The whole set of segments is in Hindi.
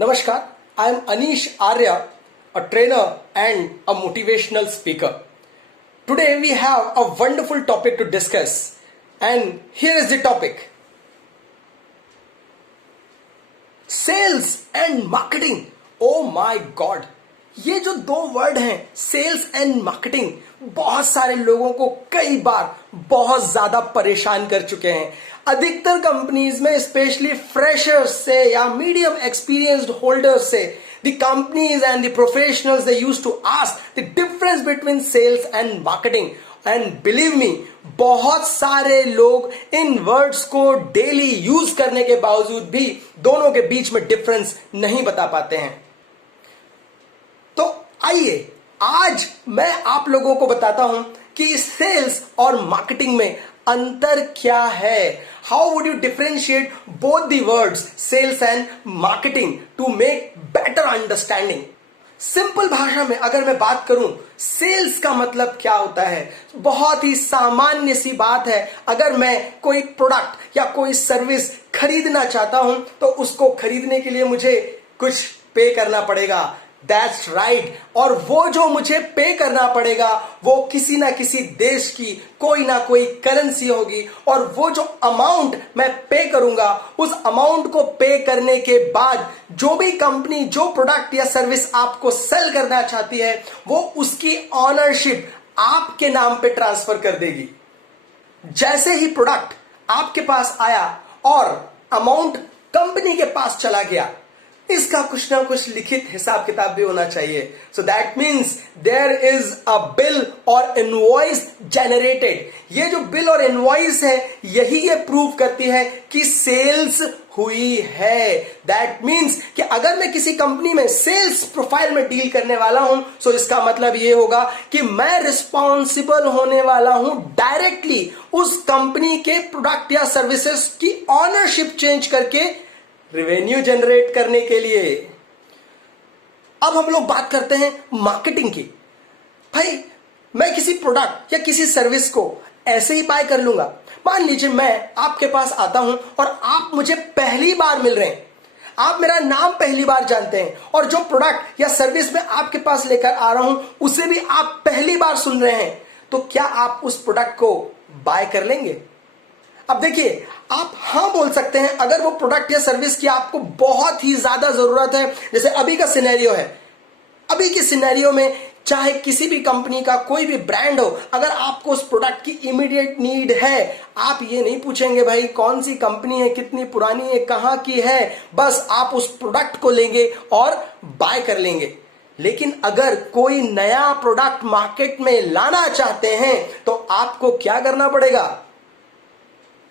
Namaskar, I am Anish Arya, a trainer and a motivational speaker. Today we have a wonderful topic to discuss, and here is the topic: Sales and marketing. Oh my God! ये जो दो वर्ड हैं, सेल्स एंड मार्केटिंग, बहुत सारे लोगों को कई बार बहुत ज्यादा परेशान कर चुके हैं. अधिकतर कंपनीज में स्पेशली फ्रेशर्स से या मीडियम एक्सपीरियंस्ड होल्डर्स से the companies and the professionals, they used to ask the difference between sales and marketing. And believe me, बहुत सारे लोग इन वर्ड्स को डेली यूज करने के बावजूद भी दोनों के बीच में डिफरेंस नहीं बता पाते हैं. तो आइए आज मैं आप लोगों को बताता हूं कि सेल्स और मार्केटिंग में अंतर क्या है. How would you differentiate both the words sales and marketing to make better understanding. Simple भाषा में अगर मैं बात करूं, सेल्स का मतलब क्या होता है? बहुत ही सामान्य सी बात है. अगर मैं कोई प्रोडक्ट या कोई सर्विस खरीदना चाहता हूं तो उसको खरीदने के लिए मुझे कुछ पे करना पड़ेगा. That's right. और वो जो मुझे पे करना पड़ेगा वो किसी ना किसी देश की कोई ना कोई करेंसी होगी, और वो जो अमाउंट मैं पे करूंगा, उस अमाउंट को पे करने के बाद जो भी कंपनी जो प्रोडक्ट या सर्विस आपको सेल करना चाहती है वो उसकी ऑनरशिप आपके नाम पे ट्रांसफर कर देगी. जैसे ही प्रोडक्ट आपके पास आया और अमाउंट कंपनी के पास चला गया, इसका कुछ ना कुछ लिखित हिसाब किताब भी होना चाहिए. So that means there is a bill और इनवॉइस जनरेटेड. ये जो बिल और इनवॉइस है यही ये प्रूव करती है कि सेल्स हुई है. दैट मीन्स कि अगर मैं किसी कंपनी में सेल्स प्रोफाइल में डील करने वाला हूं तो इसका मतलब ये होगा कि मैं रिस्पॉन्सिबल होने वाला हूं डायरेक्टली उस कंपनी के प्रोडक्ट या सर्विसेज की ऑनरशिप चेंज करके रेवेन्यू जनरेट करने के लिए. अब हम लोग बात करते हैं मार्केटिंग की. भाई मैं किसी प्रोडक्ट या किसी सर्विस को ऐसे ही बाय कर लूंगा. मान लीजिए मैं आपके पास आता हूं और आप मुझे पहली बार मिल रहे हैं, आप मेरा नाम पहली बार जानते हैं, और जो प्रोडक्ट या सर्विस मैं आपके पास लेकर आ रहा हूं उसे भी आप पहली बार सुन रहे हैं. तो क्या आप उस प्रोडक्ट को बाय कर लेंगे? अब देखिए, आप हां बोल सकते हैं अगर वो प्रोडक्ट या सर्विस की आपको बहुत ही ज्यादा जरूरत है. जैसे अभी का सिनेरियो है, अभी के सिनेरियो में चाहे किसी भी कंपनी का कोई भी ब्रांड हो, अगर आपको उस प्रोडक्ट की इमीडिएट नीड है, आप ये नहीं पूछेंगे भाई कौन सी कंपनी है, कितनी पुरानी है, कहां की है. बस आप उस प्रोडक्ट को लेंगे और बाय कर लेंगे. लेकिन अगर कोई नया प्रोडक्ट मार्केट में लाना चाहते हैं तो आपको क्या करना पड़ेगा?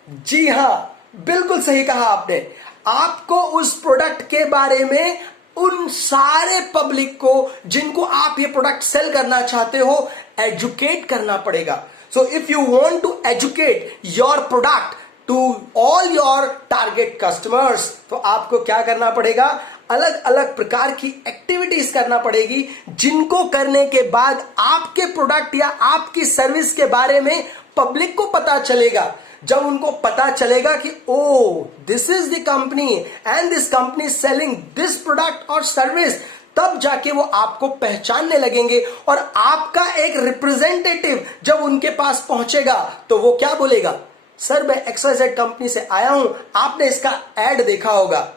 जी हां, बिल्कुल सही कहा आपने. आपको उस प्रोडक्ट के बारे में उन सारे पब्लिक को जिनको आप ये प्रोडक्ट सेल करना चाहते हो एजुकेट करना पड़ेगा. So if you want to educate your product to all your target customers, तो आपको क्या करना पड़ेगा? अलग अलग प्रकार की एक्टिविटीज करना पड़ेगी, जिनको करने के बाद आपके प्रोडक्ट या आपकी सर्विस के बारे में पब्लिक को पता चलेगा. जब उनको पता चलेगा कि oh this is the company and this company selling this product और सर्विस, तब जाके वो आपको पहचानने लगेंगे. और आपका एक रिप्रेजेंटेटिव जब उनके पास पहुंचेगा तो वो क्या बोलेगा? सर मैं XYZ कंपनी से आया हूं, आपने इसका एड देखा होगा.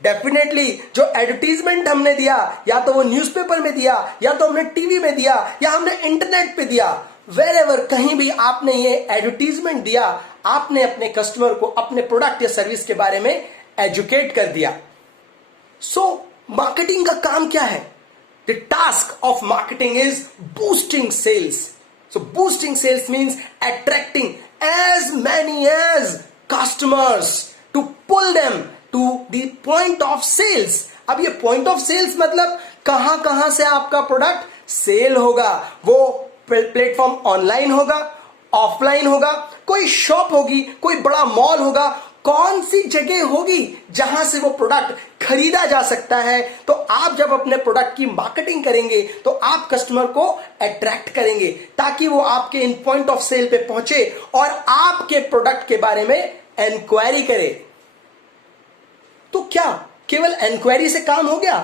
डेफिनेटली जो एडवर्टीजमेंट हमने दिया, या तो वो न्यूज़पेपर में दिया, या तो हमने टीवी में दिया, या हमने इंटरनेट पे दिया, वेरेवर कहीं भी आपने ये एडवर्टीजमेंट दिया, आपने अपने कस्टमर को अपने प्रोडक्ट या सर्विस के बारे में एजुकेट कर दिया. सो मार्केटिंग का काम क्या है? The task of marketing is boosting sales. So boosting sales means attracting as many as customers to pull them to the point of sales. अब ये point of sales मतलब कहां कहां से आपका प्रोडक्ट सेल होगा. वो प्लेटफॉर्म ऑनलाइन होगा, ऑफलाइन होगा, कोई शॉप होगी, कोई बड़ा मॉल होगा, कौन सी जगह होगी जहां से वो प्रोडक्ट खरीदा जा सकता है. तो आप जब अपने प्रोडक्ट की मार्केटिंग करेंगे तो आप कस्टमर को अट्रैक्ट करेंगे ताकि वो आपके इन पॉइंट ऑफ सेल पे पहुंचे और आपके प्रोडक्ट के बारे में इंक्वायरी करे. तो क्या केवल इंक्वायरी से काम हो गया?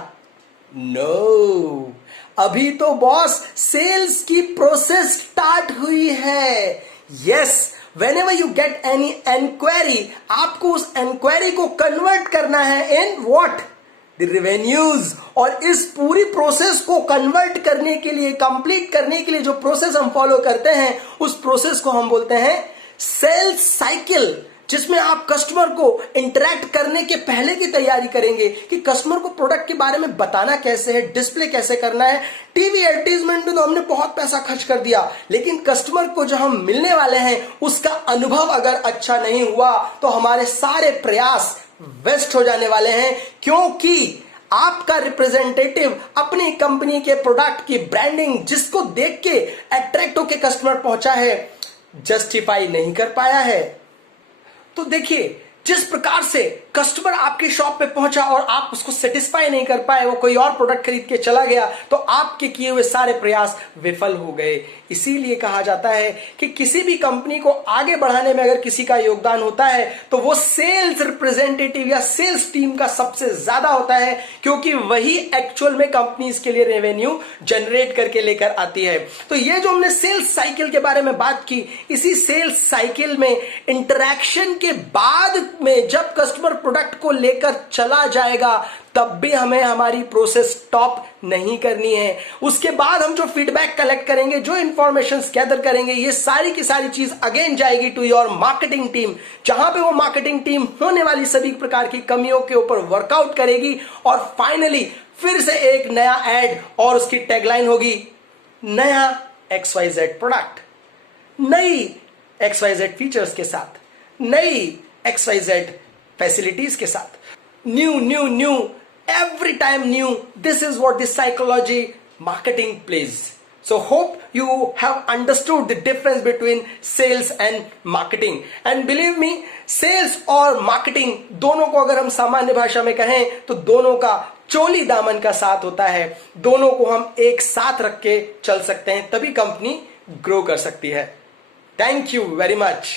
नो, अभी तो बॉस सेल्स की प्रोसेस स्टार्ट हुई है। Yes, whenever you get any enquiry, आपको उस enquiry को कन्वर्ट करना है in what? The revenues। और इस पूरी प्रोसेस को कन्वर्ट करने के लिए, कंप्लीट करने के लिए जो प्रोसेस हम फॉलो करते हैं, उस प्रोसेस को हम बोलते हैं सेल्स साइकिल, जिसमें आप कस्टमर को इंटरेक्ट करने के पहले की तैयारी करेंगे कि कस्टमर को प्रोडक्ट के बारे में बताना कैसे है, डिस्प्ले कैसे करना है। टीवी एडवर्टीजमेंट में तो हमने बहुत पैसा खर्च कर दिया, लेकिन कस्टमर को जो हम मिलने वाले हैं उसका अनुभव अगर अच्छा नहीं हुआ तो हमारे सारे प्रयास वेस्ट हो जाने वाले हैं, क्योंकि आपका रिप्रेजेंटेटिव अपनी कंपनी के प्रोडक्ट की ब्रांडिंग जिसको देख के अट्रैक्ट होकर कस्टमर पहुंचा है, जस्टिफाई नहीं कर पाया है। तो देखिए, जिस प्रकार से कस्टमर आपकी शॉप पे पहुंचा और आप उसको सेटिस्फाई नहीं कर पाए, वो कोई और प्रोडक्ट खरीद के चला गया, तो आपके किए हुए सारे प्रयास विफल हो गए। इसीलिए कहा जाता है कि किसी भी कंपनी को आगे बढ़ाने में अगर किसी का योगदान होता है तो वो सेल्स रिप्रेजेंटेटिव या सेल्स टीम का सबसे ज्यादा होता है, क्योंकि वही एक्चुअल में कंपनीज के लिए रेवेन्यू जनरेट करके लेकर आती है। तो ये जो हमने सेल्स साइकिल के बारे में बात की, इसी सेल्स साइकिल में इंटरैक्शन के बाद में जब कस्टमर प्रोडक्ट को लेकर चला जाएगा, तब भी हमें हमारी प्रोसेस स्टॉप नहीं करनी है। उसके बाद हम जो फीडबैक कलेक्ट करेंगे, जो इंफॉर्मेशन गैदर करेंगे, ये सारी की सारी चीज अगेन जाएगी टू योर मार्केटिंग टीम, जहां पे वो मार्केटिंग टीम होने वाली सभी प्रकार की कमियों के ऊपर वर्कआउट करेगी और फाइनली फिर से एक नया एड और उसकी टैगलाइन होगी, नया XYZ प्रोडक्ट, नई XYZ फीचर्स के साथ, नई XYZ फैसिलिटीज के साथ, new every time new। This is what the psychology marketing plays। So hope you have understood the difference between sales and marketing। And believe me, sales और marketing दोनों को अगर हम सामान्य भाषा में कहें तो दोनों का चोली दामन का साथ होता है। दोनों को हम एक साथ रख के चल सकते हैं, तभी कंपनी ग्रो कर सकती है। Thank you very much.